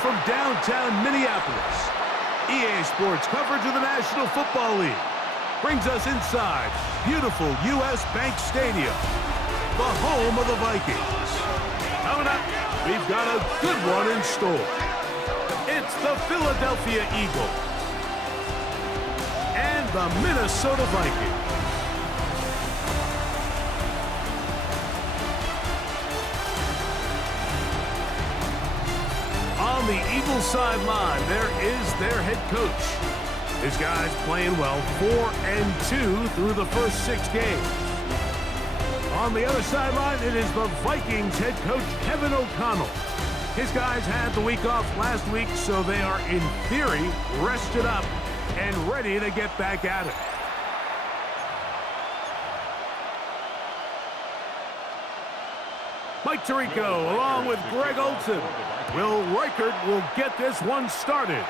from downtown Minneapolis. EA Sports coverage of the National Football League brings us inside beautiful U.S. Bank Stadium, the home of the Vikings. Coming up, we've got a good one in store. It's the Philadelphia Eagles and the Minnesota Vikings. On the Eagles sideline, there is their head coach. His guys playing well, 4-2 through the first 6 games. On the other sideline, it is the Vikings head coach, Kevin O'Connell. His guys had the week off last week, so they are, in theory, rested up and ready to get back at it. Mike Tirico, along with Greg Olsen. Will Reichert will get this one started.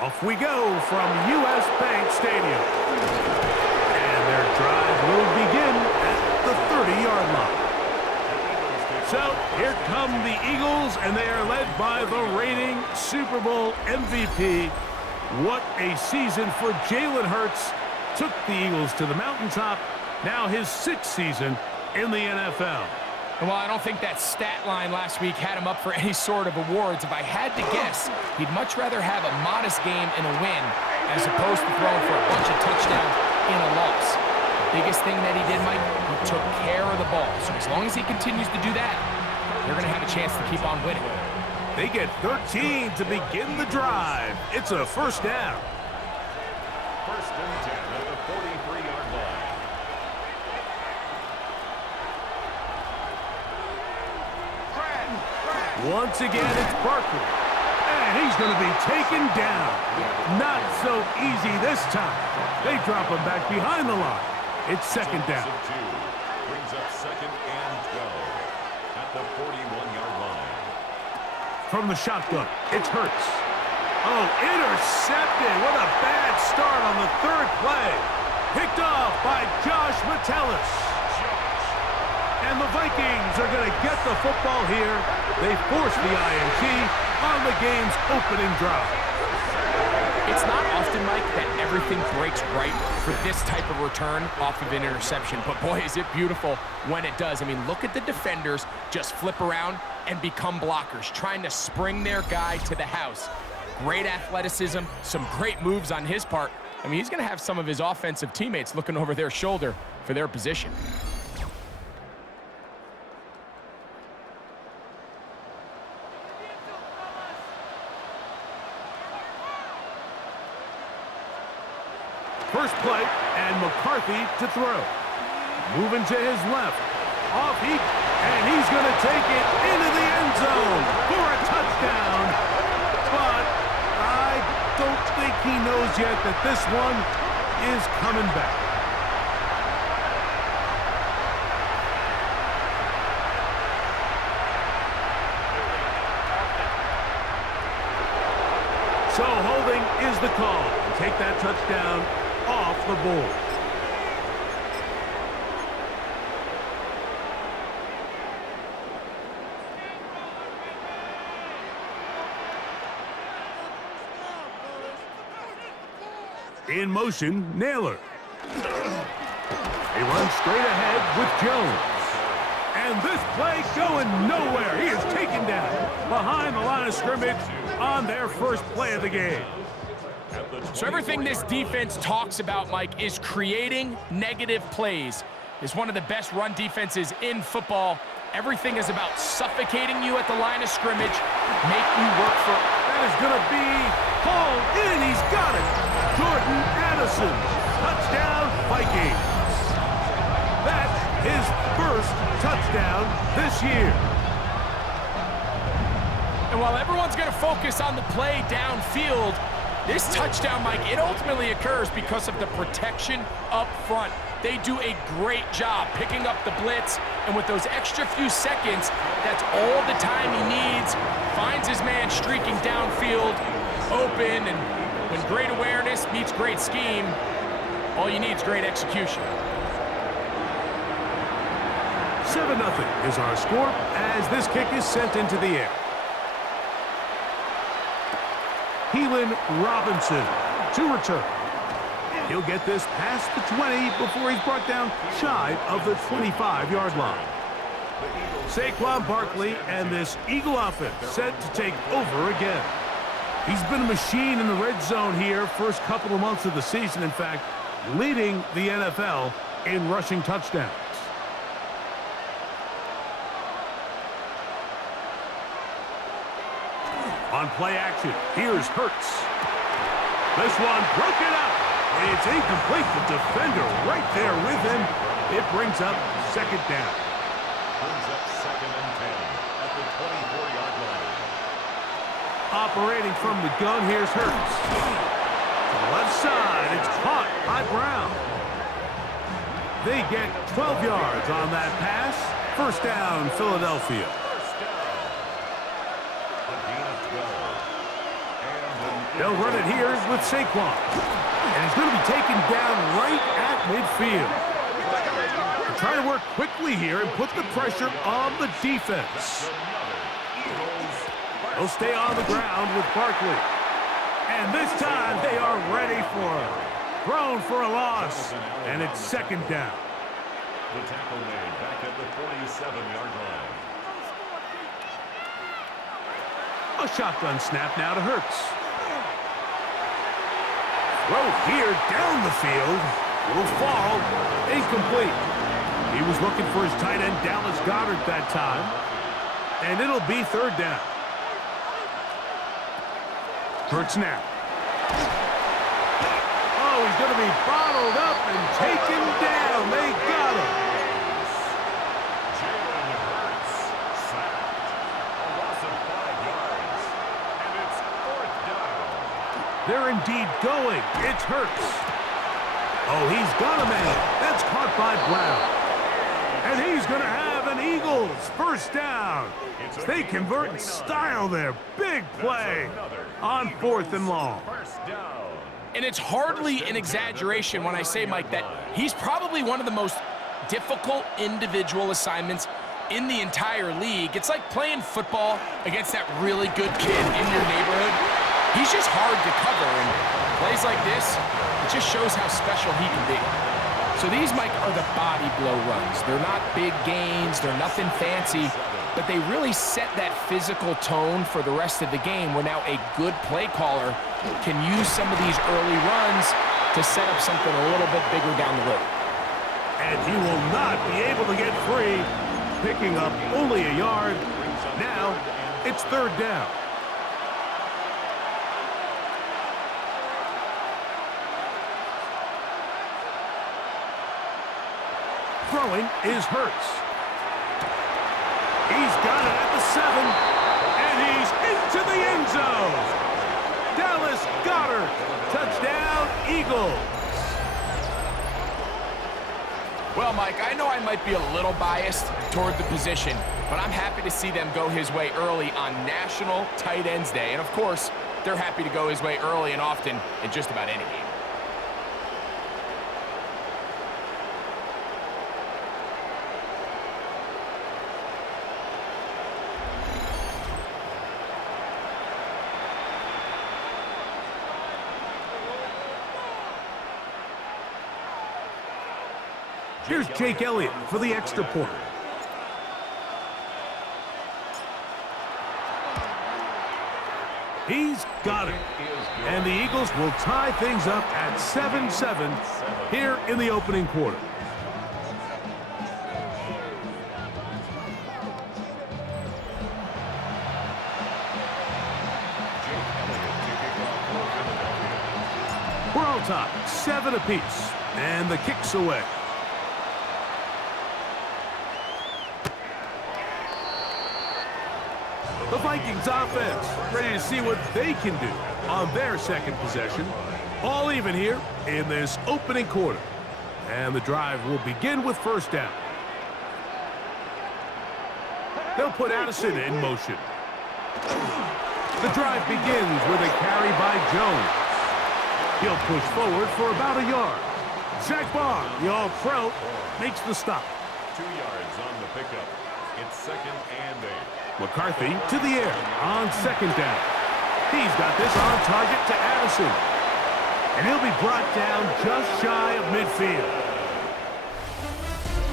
Off we go from U.S. Bank Stadium. And their drive will begin at the 30-yard line. So here come the Eagles, and they are led by the reigning Super Bowl MVP. What a season for Jalen Hurts. Took the Eagles to the mountaintop. Now his 6th season in the NFL. Well, I don't think that stat line last week had him up for any sort of awards. If I had to guess, he'd much rather have a modest game and a win as opposed to throwing for a bunch of touchdowns in a loss. The biggest thing that he did, Mike, he took care of the ball. So as long as he continues to do that, they're going to have a chance to keep on winning. They get 13 to begin the drive. It's a first down. First and 10 at the 43-yard line. Once again, it's Barkley. And he's going to be taken down. Not so easy this time. They drop him back behind the line. It's second down. Brings up second and 12 at the 41-yard line. From the shotgun, it's Hurts. Oh, intercepted. What a bad start on the 3rd play. Picked off by Josh Metellus. And the Vikings are going to get the football here. They force the INT on the game's opening drive. It's not often, Mike, that everything breaks right for this type of return off of an interception. But boy, is it beautiful when it does. I mean, look at the defenders just flip around and become blockers, trying to spring their guy to the house. Great athleticism, some great moves on his part. I mean, he's going to have some of his offensive teammates looking over their shoulder for their position. First play, and McCarthy to throw. Moving to his left. Off and he's going to take it into the end zone for a touchdown. But I don't think he knows yet that this one is coming back. So holding is the call. Take that touchdown off the board. In motion, Naylor. He runs straight ahead with Jones. And this play going nowhere. He is taken down behind the line of scrimmage on their first play of the game. So everything this defense talks about, Mike, is creating negative plays. It's one of the best run defenses in football. Everything is about suffocating you at the line of scrimmage, make you work for... That is going to be hauled in. He's got it. Jordan Addison. Touchdown, Vikings. That's his first touchdown this year. And while everyone's going to focus on the play downfield, this touchdown, Mike, it ultimately occurs because of the protection up front. They do a great job picking up the blitz, and with those extra few seconds, that's all the time he needs. Finds his man streaking downfield, open, and when great awareness meets great scheme, all you need is great execution. 7-0 is our score as this kick is sent into the air. Robinson to return. He'll get this past the 20 before he's brought down shy of the 25-yard line. Saquon Barkley and this Eagle offense set to take over again. He's been a machine in the red zone here first couple of months of the season. In fact, leading the NFL in rushing touchdowns. On play action, here's Hurts. This one broken up. It's incomplete. The defender right there with him. It brings up second down. Brings up 2nd and 10 at the 24-yard line. Operating from the gun, here's Hurts. To the left side, it's caught by Brown. They get 12 yards on that pass. First down, Philadelphia. First down. A gain of 12. They'll run it here with Saquon. And he's going to be taken down right at midfield. They're trying to work quickly here and put the pressure on the defense. They'll stay on the ground with Barkley. And this time they are ready for him. Thrown for a loss. And it's second down. The tackle made back at the 47-yard line. A shotgun snap now to Hurts. Throw here down the field. Will fall. Incomplete. He was looking for his tight end, Dallas Goedert, that time. And it'll be third down. Hurts now. Oh, he's going to be bottled up and taken down. They got him. Jalen Hurts sacked. A loss of 5 yards. And it's 4th down. They're indeed going. It's Hurts. Oh, he's got a man. That's caught by Brown. And he's going to have an Eagles first down. They convert in style there. Big play on 4th and long. First down. And it's hardly an exaggeration when I say, Mike, that he's probably one of the most difficult individual assignments in the entire league. It's like playing football against that really good kid in your neighborhood. He's just hard to cover, and plays like this, it just shows how special he can be. So these, Mike, are the body blow runs. They're not big gains, they're nothing fancy, but they really set that physical tone for the rest of the game where now a good play caller can use some of these early runs to set up something a little bit bigger down the road. And he will not be able to get free, picking up only a yard. Now, it's third down. Throwing is Hurts. He's got it at the 7, and he's into the end zone. Dallas Goedert, touchdown, Eagles. Well, Mike, I know I might be a little biased toward the position, but I'm happy to see them go his way early on National Tight Ends Day. And, of course, they're happy to go his way early and often in just about any game. Here's Jake Elliott for the extra point. He's got it. And the Eagles will tie things up at 7-7 here in the opening quarter. We're on top, 7 apiece, and the kick's away. The Vikings offense ready to see what they can do on their second possession. All even here in this opening quarter. And the drive will begin with first down. They'll put Addison in motion. The drive begins with a carry by Jones. He'll push forward for about a yard. Zach Barr, the All-Pro, makes the stop. 2 yards on the pickup. It's 2nd and 8. McCarthy to the air on second down. He's got this on target to Addison. And he'll be brought down just shy of midfield.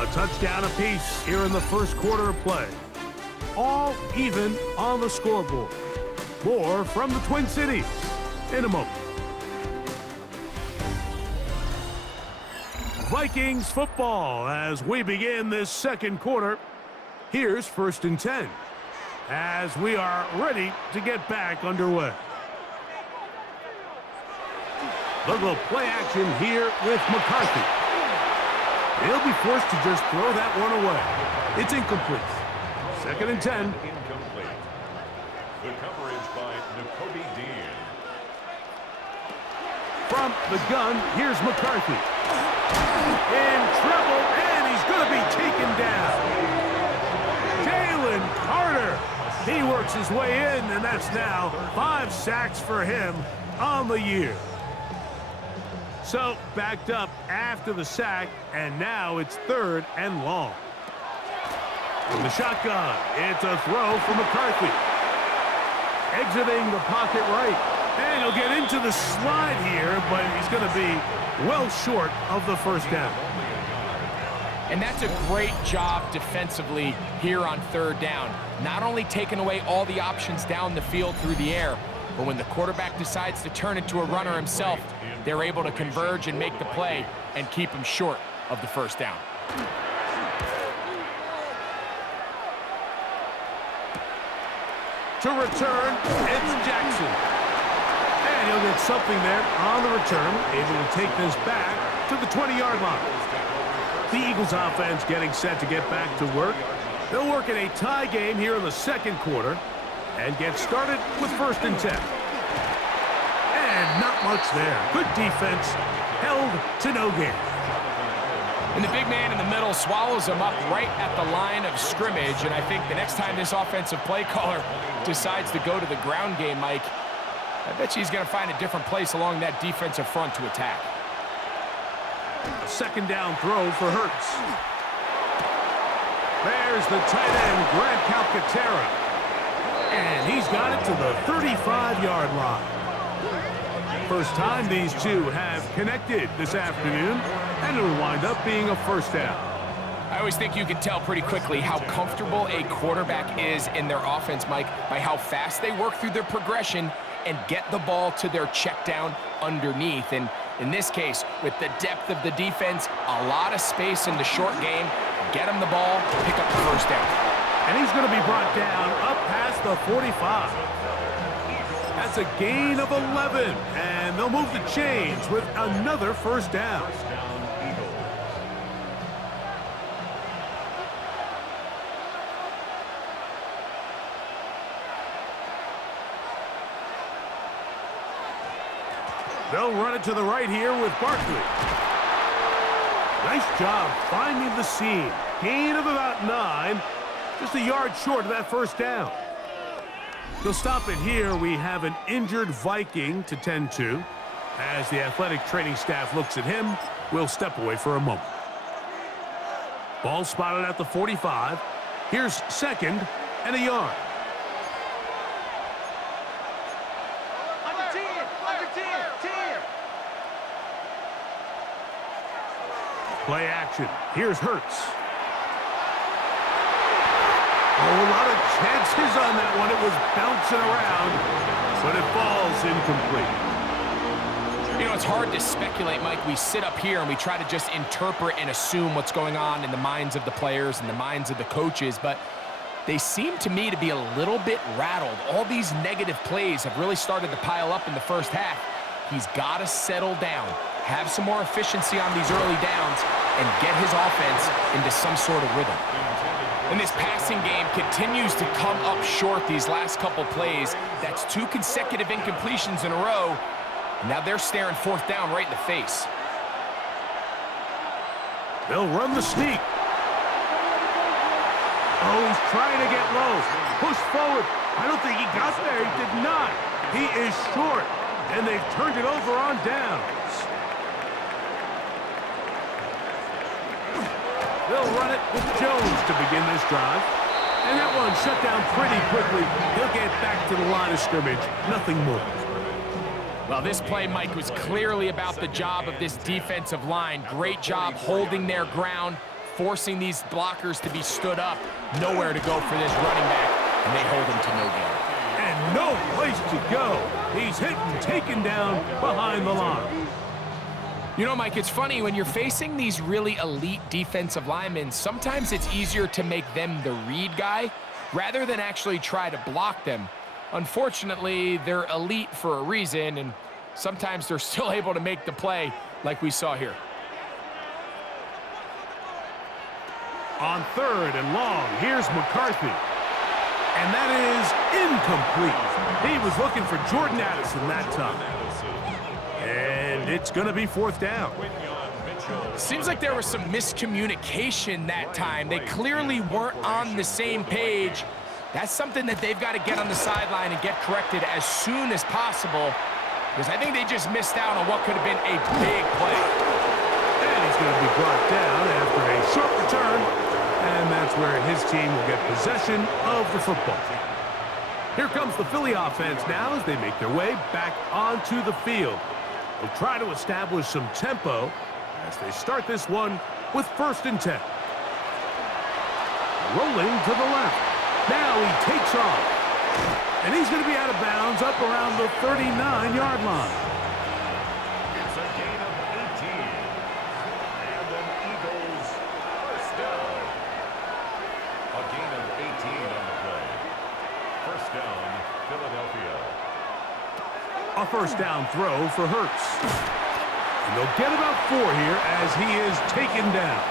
A touchdown apiece here in the first quarter of play. All even on the scoreboard. More from the Twin Cities in a moment. Vikings football as we begin this second quarter. Here's 1st and 10 as we are ready to get back underway. They'll go play action here with McCarthy. He'll be forced to just throw that one away. It's incomplete. 2nd and 10. Incomplete. The coverage by Nakobe Dean. From the gun, here's McCarthy. In trouble, and he's going to be taken down. Jalen Carter. He works his way in, and that's now 5 sacks for him on the year. So, backed up after the sack, and now it's 3rd and long. From the shotgun, it's a throw for McCarthy. Exiting the pocket right. And he'll get into the slide here, but he's going to be well short of the 1st down. And that's a great job defensively here on 3rd down. Not only taking away all the options down the field through the air, but when the quarterback decides to turn into a runner himself, they're able to converge and make the play and keep him short of the 1st down. To return, it's Jackson. And he'll get something there on the return, able to take this back to the 20-yard line. The Eagles offense getting set to get back to work. They'll work in a tie game here in the 2nd quarter and get started with 1st and 10. And not much there. Good defense, held to no gain. And the big man in the middle swallows him up right at the line of scrimmage. And I think the next time this offensive play caller decides to go to the ground game, Mike, I bet you he's going to find a different place along that defensive front to attack. A 2nd down throw for Hurts. There's the tight end, Grant Calcaterra. And he's got it to the 35-yard line. First time these two have connected this afternoon, and it'll wind up being a 1st down. I always think you can tell pretty quickly how comfortable a quarterback is in their offense, Mike, by how fast they work through their progression and get the ball to their check down underneath. And in this case, with the depth of the defense, a lot of space in the short game, get him the ball, pick up the 1st down. And he's going to be brought down up past the 45. That's a gain of 11, and they'll move the chains with another 1st down. They'll run it to the right here with Barkley. Nice job finding the seam. Gain of about 9, just a yard short of that 1st down. They'll stop it here. We have an injured Viking to tend to. As the athletic training staff looks at him, we'll step away for a moment. Ball spotted at the 45. Here's 2nd and a yard. Play action. Here's Hurts. Oh, a lot of chances on that one. It was bouncing around, but it falls incomplete. You know, it's hard to speculate, Mike. We sit up here and we try to just interpret and assume what's going on in the minds of the players and the minds of the coaches, but they seem to me to be a little bit rattled. All these negative plays have really started to pile up in the 1st half. He's got to settle down, have some more efficiency on these early downs, and get his offense into some sort of rhythm. And this passing game continues to come up short these last couple plays. That's 2 consecutive incompletions in a row. Now they're staring 4th down right in the face. They'll run the sneak. Oh, he's trying to get low. Push forward. I don't think he got there. He did not. He is short. And they've turned it over on downs. They'll run it with Jones to begin this drive. And that one shut down pretty quickly. He'll get back to the line of scrimmage. Nothing more. Well, this play, Mike, was clearly about the job of this defensive line. Great job holding their ground, forcing these blockers to be stood up. Nowhere to go for this running back, and they hold him to no gain. And no place to go. He's hit and taken down behind the line. You know, Mike, it's funny, when you're facing these really elite defensive linemen, sometimes it's easier to make them the read guy rather than actually try to block them. Unfortunately, they're elite for a reason, and sometimes they're still able to make the play like we saw here. On 3rd and long, here's McCarthy. And that is incomplete. He was looking for Jordan Addison that time. And it's going to be 4th down. Seems like there was some miscommunication that time. They clearly weren't on the same page. That's something that they've got to get on the sideline and get corrected as soon as possible, because I think they just missed out on what could have been a big play. And he's going to be brought down after a short return, and that's where his team will get possession of the football. Here comes the Philly offense now as they make their way back onto the field. They'll try to establish some tempo as they start this one with 1st and 10. Rolling to the left. Now he takes off. And he's going to be out of bounds up around the 39-yard line. It's a gain of 18. And an Eagles first down. A gain of 18 on the play. First down, Philadelphia. A 1st down throw for Hurts. And they'll get about 4 here as he is taken down.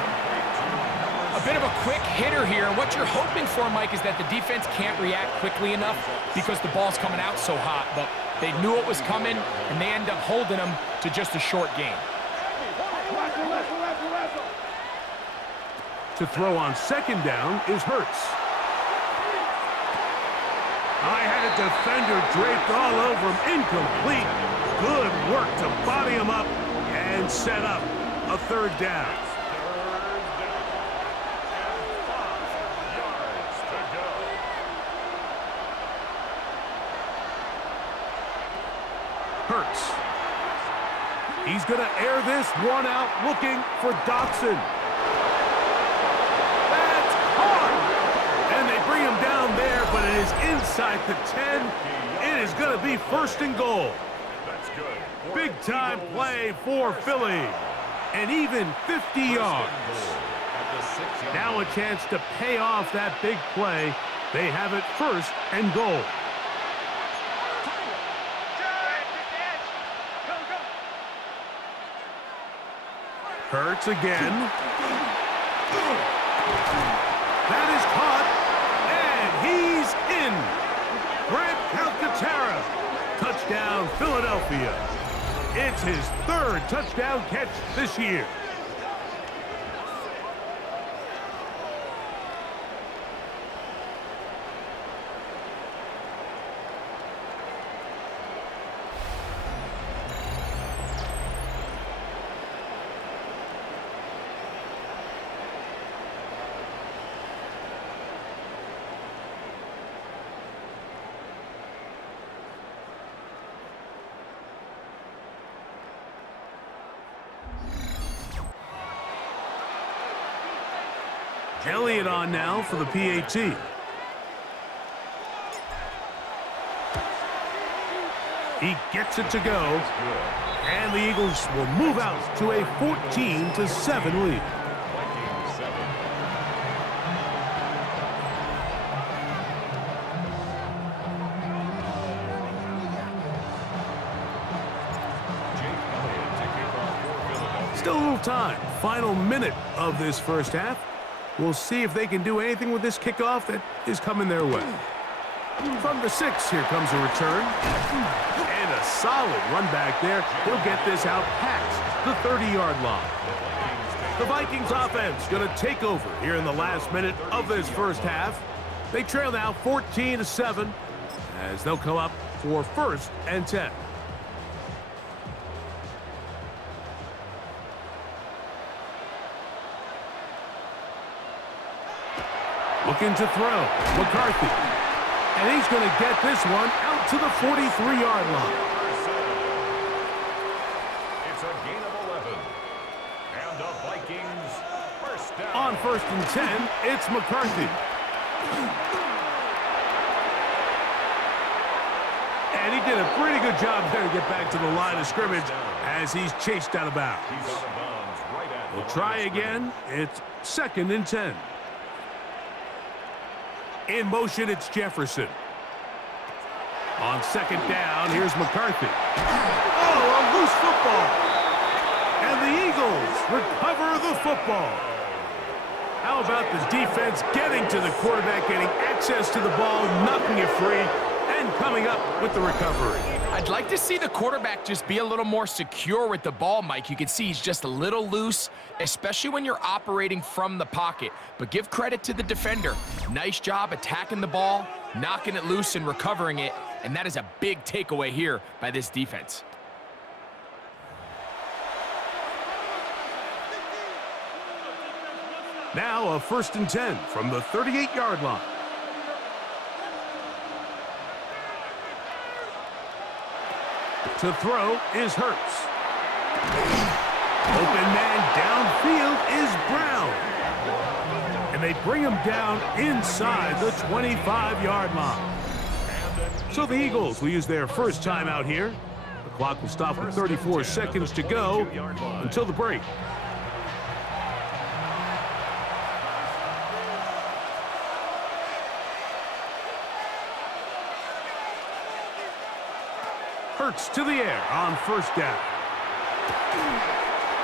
A bit of a quick hitter here, and what you're hoping for, Mike, is that the defense can't react quickly enough because the ball's coming out so hot, but they knew it was coming, and they end up holding them to just a short gain. To throw on 2nd down is Hurts. I had a defender draped all over him, incomplete. Good work to body him up and set up a 3rd down. Hurts. He's going to air this one out, looking for Dotson. That's hard. And they bring him down there, but it is inside the 10. It is going to be 1st and goal. That's good. Big-time play for Philly. And even 50 yards. Now a chance to pay off that big play. They have it 1st and goal. Hurts again. That is caught, and he's in. Grant Calcaterra. Touchdown, Philadelphia. It's his 3rd touchdown catch this year. Elliott on now for the PAT. He gets it to go, and the Eagles will move out to a 14-7 lead. Still a little time. Final minute of this 1st half. We'll see if they can do anything with this kickoff that is coming their way. From the 6, here comes a return. And a solid run back there. He'll get this out past the 30-yard line. The Vikings offense going to take over here in the last minute of this 1st half. They trail now 14-7 as they'll come up for 1st and 10. Looking to throw. McCarthy. And he's going to get this one out to the 43-yard line. It's a gain of 11. And the Vikings first down. On 1st and 10, it's McCarthy. And he did a pretty good job there to get back to the line of scrimmage as he's chased out of bounds. He's out of bounds right at We'll the try line of again. It's 2nd and 10. In motion, it's Jefferson. On 2nd down, here's McCarthy. Oh, a loose football. And the Eagles recover the football. How about the defense getting to the quarterback, getting access to the ball, knocking it free, and coming up with the recovery. I'd like to see the quarterback just be a little more secure with the ball, Mike. You can see he's just a little loose, especially when you're operating from the pocket. But give credit to the defender. Nice job attacking the ball, knocking it loose and recovering it. And that is a big takeaway here by this defense. Now a 1st and 10 from the 38-yard line. To throw is Hurts. Open man downfield is Brown. And they bring him down inside the 25-yard line. So the Eagles will use their first timeout here. The clock will stop with 34 seconds to go until the break. Hurts to the air on 1st down.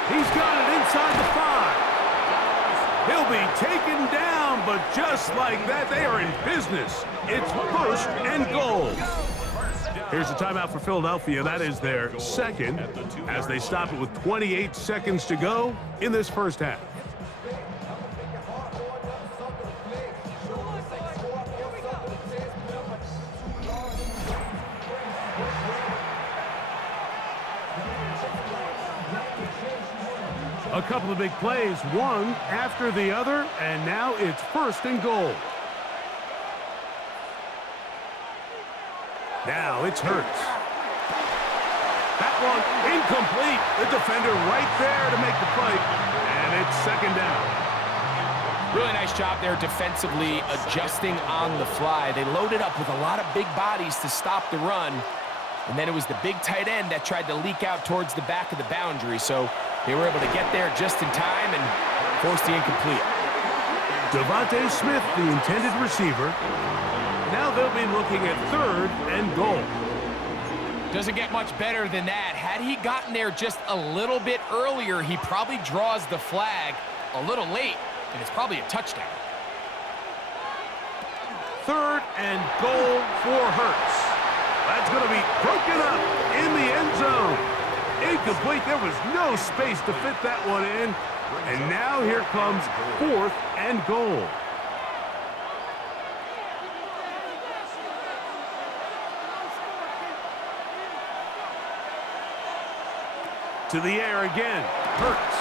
He's got it inside the 5. He'll be taken down, but just like that, they are in business. It's 1st and goal. Here's a timeout for Philadelphia. That is their 2nd as they stop it with 28 seconds to go in this first half. A couple of big plays, one after the other, and now it's 1st and goal. Now it's Hurts. That one incomplete. The defender right there to make the play, and it's 2nd down. Really nice job there defensively, adjusting on the fly. They loaded up with a lot of big bodies to stop the run, and then it was the big tight end that tried to leak out towards the back of the boundary, so they were able to get there just in time and force the incomplete. Devontae Smith, the intended receiver. Now they'll be looking at 3rd and goal. Doesn't get much better than that. Had he gotten there just a little bit earlier, he probably draws the flag a little late, and it's probably a touchdown. 3rd and goal for Hurts. That's going to be broken up in the end zone. Incomplete. There was no space to fit that one in. And now here comes 4th and goal. To the air again. Hurts.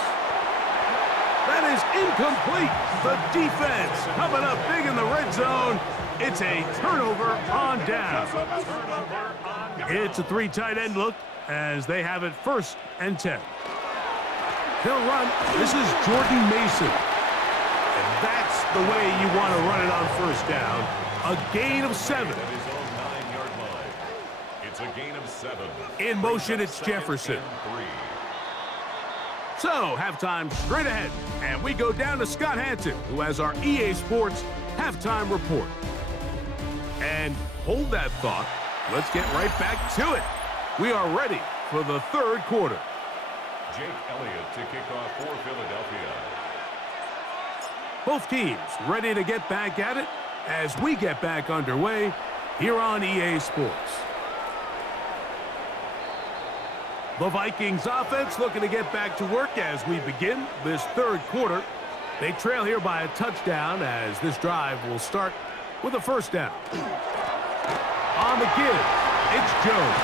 That is incomplete. The defense coming up big in the red zone. It's a turnover on down. It's a 3 tight end look as they have it 1st and 10. They'll run. This is Jordan Mason. And that's the way you want to run it on 1st down. A gain of 7. It's a gain of 7. In motion, it's Jefferson. So, halftime straight ahead. And we go down to Scott Hansen, who has our EA Sports halftime report. And hold that thought. Let's get right back to it. We are ready for the 3rd quarter. Jake Elliott to kick off for Philadelphia. Both teams ready to get back at it as we get back underway here on EA Sports. The Vikings offense looking to get back to work as we begin this 3rd quarter. They trail here by a touchdown as this drive will start with a 1st down. On the give, it's Jones.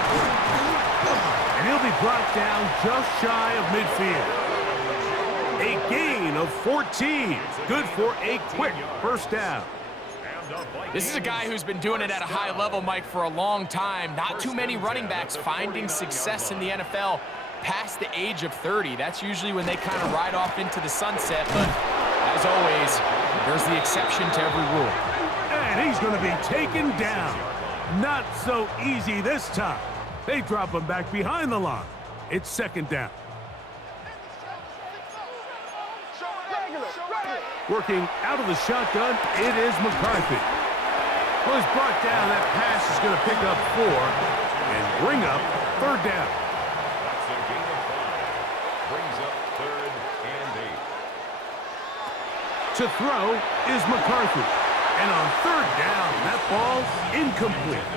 And he'll be brought down just shy of midfield. A gain of 14. Good for a quick 1st down. This is a guy who's been doing it at a high level, Mike, for a long time. Not too many running backs finding success in the NFL past the age of 30. That's usually when they kind of ride off into the sunset, but as always, there's the exception to every rule. And he's going to be taken down. Not so easy this time. They drop him back behind the line. It's second down. Working out of the shotgun, it is McCarthy. Well, he's brought down. That pass is going to pick up 4 and bring up third down. That's a gain of 5. Brings up third and 8. To throw is McCarthy. And on third down, that ball's incomplete.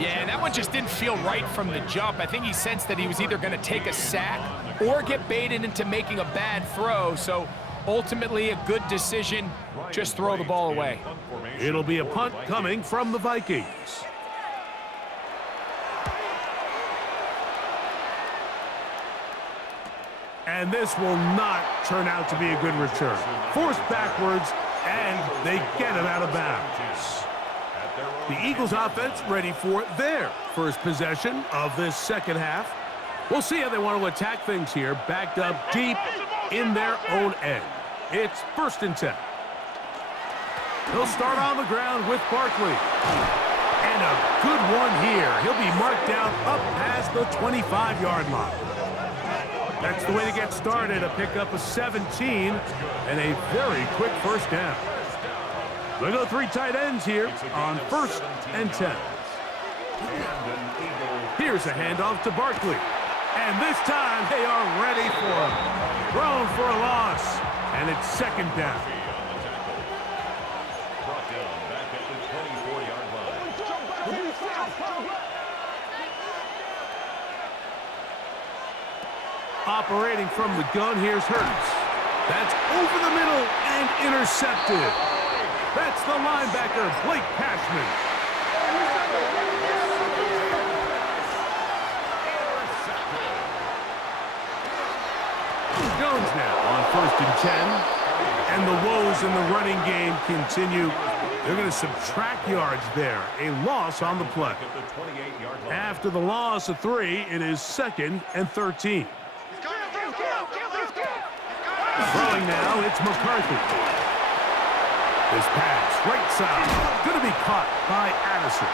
Yeah, that one just didn't feel right from the jump. I think he sensed that he was either going to take a sack or get baited into making a bad throw. So ultimately a good decision. Just throw the ball away. It'll be a punt coming from the Vikings. And this will not turn out to be a good return. Forced backwards, and they get it out of bounds. The Eagles offense ready for their first possession of this second half. We'll see how they want to attack things here, backed up deep in their own end. It's first and 10. He'll start on the ground with Barkley. And a good one here. He'll be marked down up past the 25-yard line. That's the way to get started, a pickup of 17 and a very quick first down. We'll go 3 tight ends here on first and 10. Here's a handoff to Barkley. And this time they are ready for him. Thrown for a loss. And it's second down. Brought down back at the 24-yard line. Operating from the gun, here's Hurts. That's over the middle and intercepted. That's the linebacker, Blake Cashman. Jones now on first and 10. And the woes in the running game continue. They're going to subtract yards there. A loss on the play. After the loss of 3, it is second and 13. Throwing now, it's McCarthy. This pass, right side, going to be caught by Addison.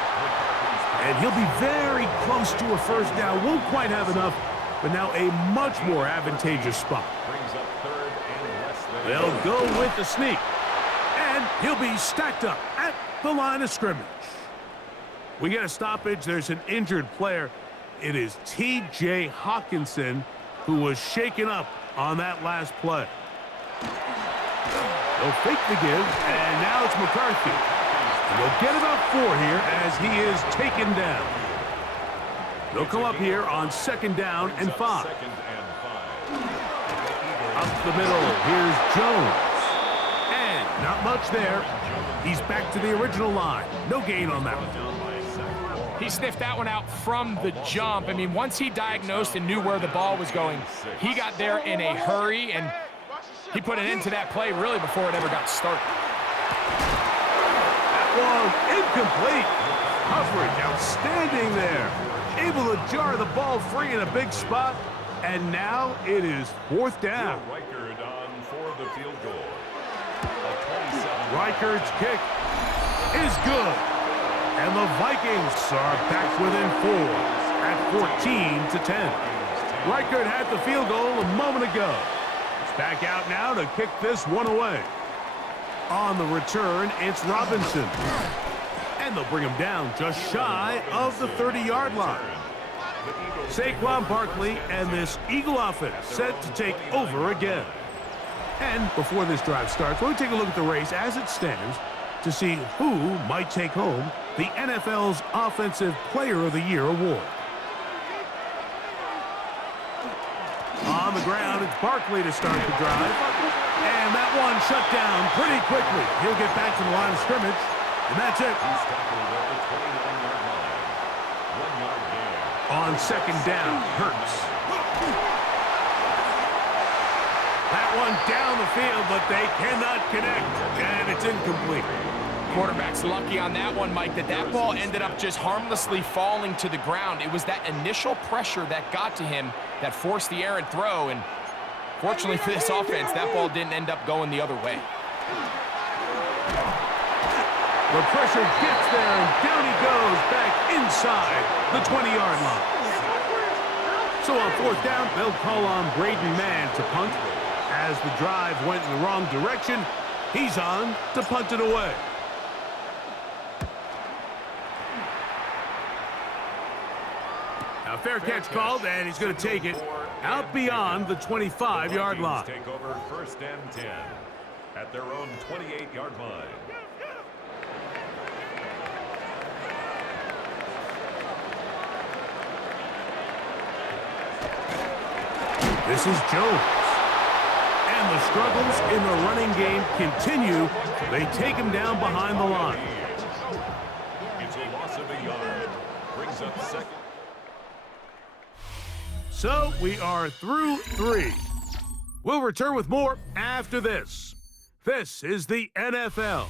And he'll be very close to a first down. Won't quite have enough, but now a much more advantageous spot. They'll go with the sneak. And he'll be stacked up at the line of scrimmage. We get a stoppage. There's an injured player. It is T.J. Hawkinson who was shaken up on that last play. They'll fake the give, and now it's McCarthy. And they'll get about 4 here as he is taken down. They'll come up here on second down and 5. Up the middle, here's Jones. And not much there. He's back to the original line. No gain on that one. He sniffed that one out from the jump. I mean, once he diagnosed and knew where the ball was going, he got there in a hurry, and he put an end to that play really before it ever got started. That one incomplete. Coverage outstanding there. Able to jar the ball free in a big spot, and now it is fourth down. Reichard on for the field goal. Reichard's kick is good. And the Vikings are back within 4 at 14-10. Reichard had the field goal a moment ago. He's back out now to kick this one away. On the return, it's Robinson. And they'll bring him down just shy of the 30-yard line. Saquon Barkley and this Eagle offense set to take over again. And before this drive starts, we'll take a look at the race as it stands to see who might take home the NFL's Offensive Player of the Year award. On the ground, it's Barkley to start the drive. And that one shut down pretty quickly. He'll get back to the line of scrimmage, and that's it. On second down, Hurts. That one down the field, but they cannot connect, and it's incomplete. quarterback's lucky on that one, Mike, that ball ended up just harmlessly falling to the ground. It was that initial pressure that got to him that forced the errant throw, and fortunately for this offense, that ball didn't end up going the other way. The pressure gets there, and down he goes back inside the 20-yard line. So on fourth down, they'll call on Braden Mann to punt. As the drive went in the wrong direction, he's on to punt it away. Now fair catch called, and he's going to take it out beyond the 25-yard line. Take over first and 10 at their own 28-yard line. This is Jones. And the struggles in the running game continue. They take him down behind the line. It's a loss of a yard. Brings up second. So we are through 3. We'll return with more after this. This is the NFL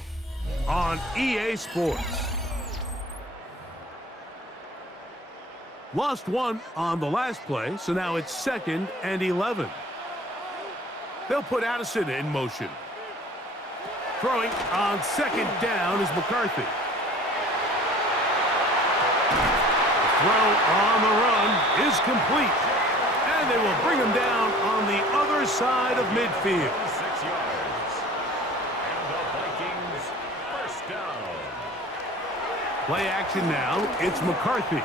on EA Sports. Lost one on the last play, so now it's 2nd and 11. They'll put Addison in motion. Throwing on 2nd down is McCarthy. Throw on the run is complete. And they will bring him down on the other side of midfield. 6 yards. And the Vikings first down. Play action now. It's McCarthy.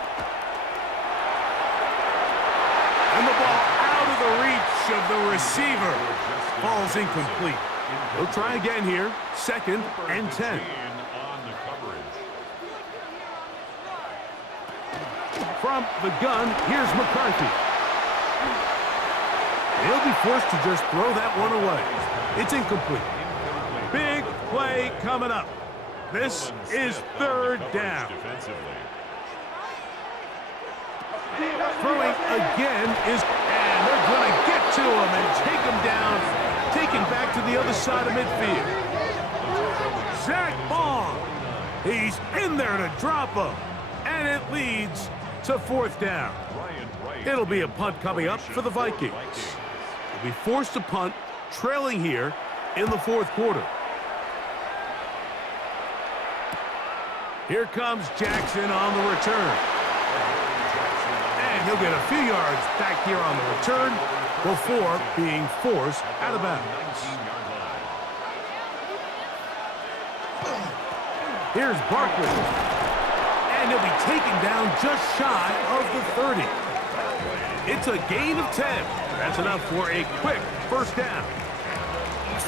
And the ball out of the reach of the receiver. Falls incomplete. They'll try again here. 2nd and 10. On the coverage. From the gun, here's McCarthy. He'll be forced to just throw that one away. It's incomplete. Big play coming up. This is 3rd down. Throwing again is, and they're going to get to him and take him down, take him back to the other side of midfield. Zach Bond, he's in there to drop him, and it leads to 4th down. It'll be a punt coming up for the Vikings. They'll be forced to punt, trailing here in the 4th quarter. Here comes Jackson on the return. And he'll get a few yards back here on the return before being forced out of bounds. Here's Barkley. And he'll be taken down just shy of the 30. It's a gain of 10. That's enough for a quick first down.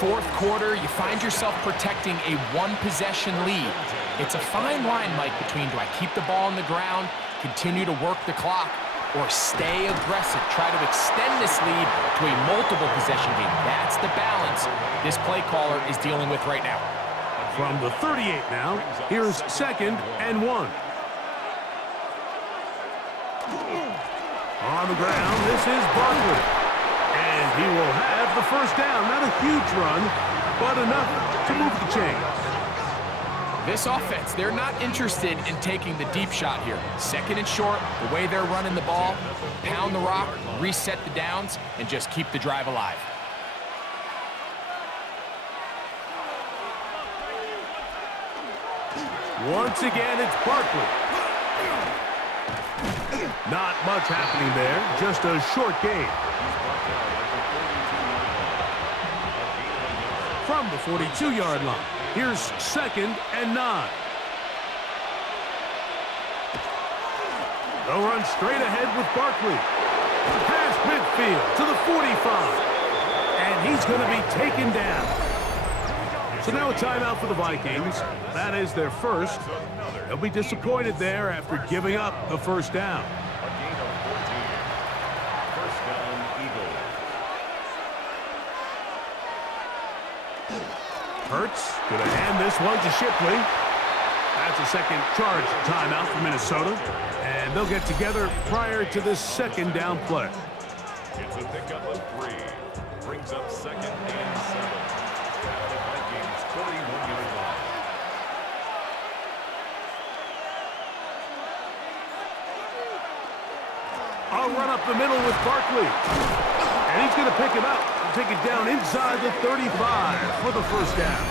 4th quarter, you find yourself protecting a one-possession lead. It's a fine line, Mike, between do I keep the ball on the ground, continue to work the clock, or stay aggressive, try to extend this lead to a multiple possession game. That's the balance this play caller is dealing with right now. From the 38 now, here's 2nd and 1. On the ground, this is Barkley. And he will have the first down. Not a huge run, but enough to move the chains. This offense, they're not interested in taking the deep shot here. 2nd and short, the way they're running the ball, pound the rock, reset the downs, and just keep the drive alive. Once again, it's Barkley. Not much happening there, just a short gain. From the 42-yard line, here's 2nd and 9. They'll run straight ahead with Barkley. Past midfield to the 45. And he's going to be taken down. So now a timeout for the Vikings. That is their first. They'll be disappointed there after giving up the first down. A gain of 14. First down, Eagles. Hurts going to hand this one to Shipley. That's a second charge timeout for Minnesota. And they'll get together prior to this 2nd down play. It's a pickup of 3. Brings up 2nd and 7. The Vikings 41-yard line. A run up the middle with Barkley. And he's going to pick him up and take it down inside the 35 for the first down.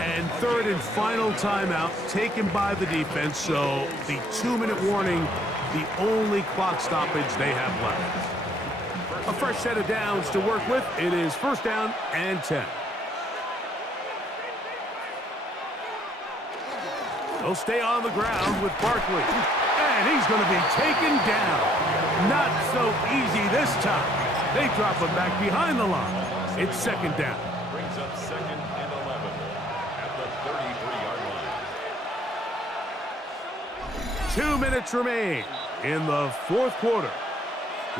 And third and final timeout taken by the defense, so the 2-minute warning, the only clock stoppage they have left. A fresh set of downs to work with. It is first down and 10. He'll stay on the ground with Barkley. And he's going to be taken down. Not so easy this time. They drop him back behind the line. It's second down. Brings up second and 11 at the 33-yard line. 2 minutes remain in the fourth quarter.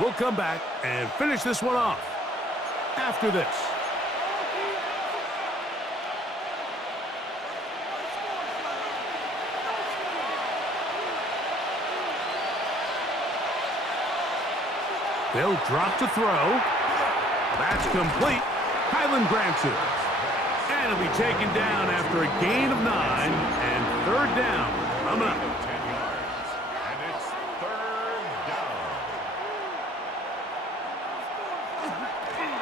We'll come back and finish this one off after this. They'll drop to throw. That's complete. Highland grants it. And it'll be taken down after a gain of 9 and third down. Coming up. 10 yards. And it's third down.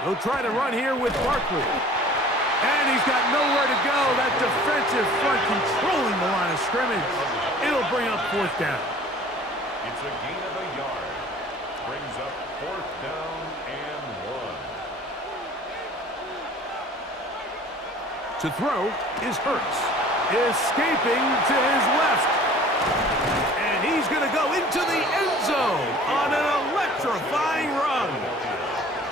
He'll try to run here with Barkley. And he's got nowhere to go. That defensive front controlling the line of scrimmage. It'll bring up fourth down. It's a gain of a yard. Brings up fourth down and 1. To throw is Hurts. Escaping to his left. And he's going to go into the end zone on an electrifying run.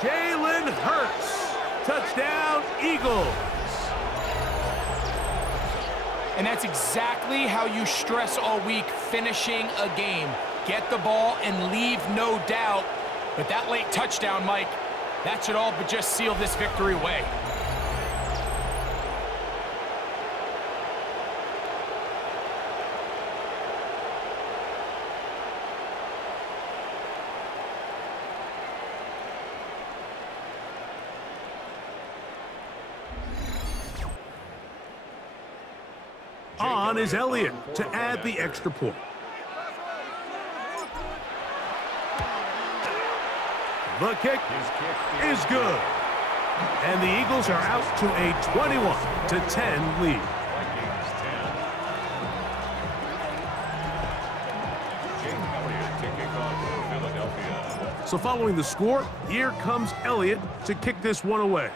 Jalen Hurts. Touchdown, Eagles. And that's exactly how you stress all week, finishing a game. Get the ball and leave no doubt. But that late touchdown, Mike, that should all but just seal this victory away. On is Elliott to add the extra point. The kick is good. And the Eagles are out to a 21-10 lead. Vikings 10. James Elliott taking off for Philadelphia. So following the score, here comes Elliott to kick this one away.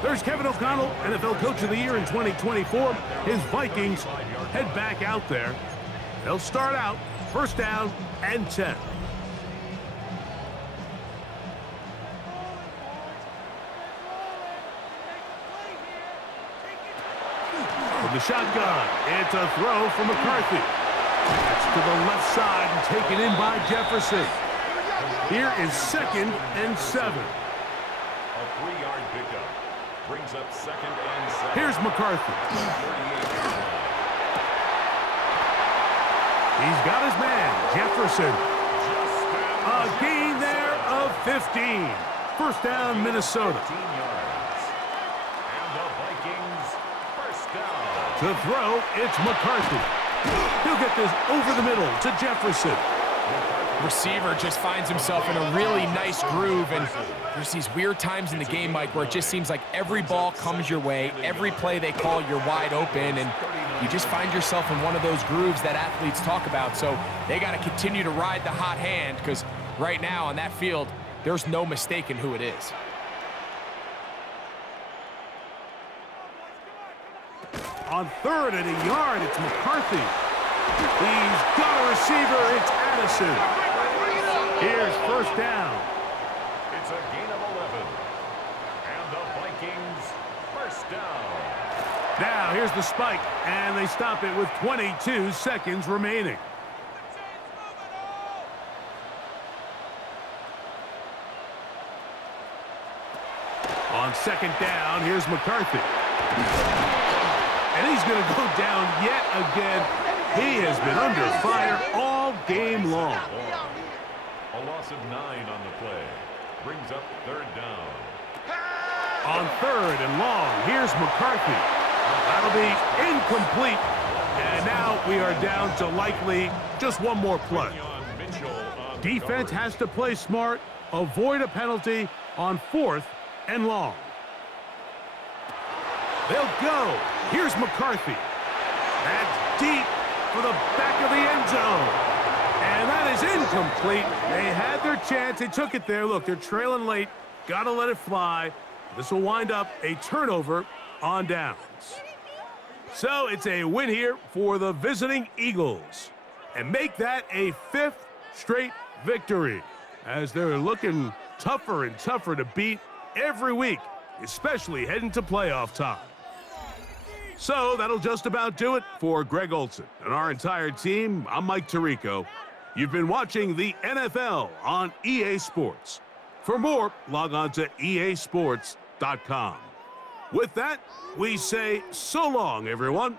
There's Kevin O'Connell, NFL Coach of the Year in 2024. His Vikings head back out there. They'll start out first down and 10. From the shotgun, it's a throw from McCarthy. That's to the left side and taken in by Jefferson. Here is second and 7. A 3-yard pickup. Brings up second and 7. Here's McCarthy. 38-yard line. He's got his man, Jefferson. A gain there of 15. First down, Minnesota. 15 yards. And the Vikings first down. To throw, it's McCarthy. He'll get this over the middle to Jefferson. Receiver just finds himself in a really nice groove, and there's these weird times in the game, Mike, where it just seems like every ball comes your way, every play they call, you're wide open, and you just find yourself in one of those grooves that athletes talk about. So they got to continue to ride the hot hand, because right now on that field, there's no mistaking who it is. On third and a yard, it's McCarthy. He's got a receiver, it's Addison. Here's first down. It's a gain of 11. And the Vikings first down. Now, here's the spike, and they stop it with 22 seconds remaining. On second down, here's McCarthy. And he's going to go down yet again. He has been under fire all game long. A loss of 9 on the play. Brings up third down. On third and long, here's McCarthy. That'll be incomplete. And now we are down to likely just one more play. Defense has to play smart, avoid a penalty on 4th and long. They'll go. Here's McCarthy. That's deep for the back of the end zone. And that is incomplete. They had their chance. They took it there. Look, they're trailing late. Got to let it fly. This will wind up a turnover on downs. So it's a win here for the visiting Eagles. And make that a 5th straight victory, as they're looking tougher and tougher to beat every week, especially heading to playoff time. So that'll just about do it for Greg Olson and our entire team. I'm Mike Tirico. You've been watching the NFL on EA Sports. For more, log on to easports.com. With that, we say so long, everyone.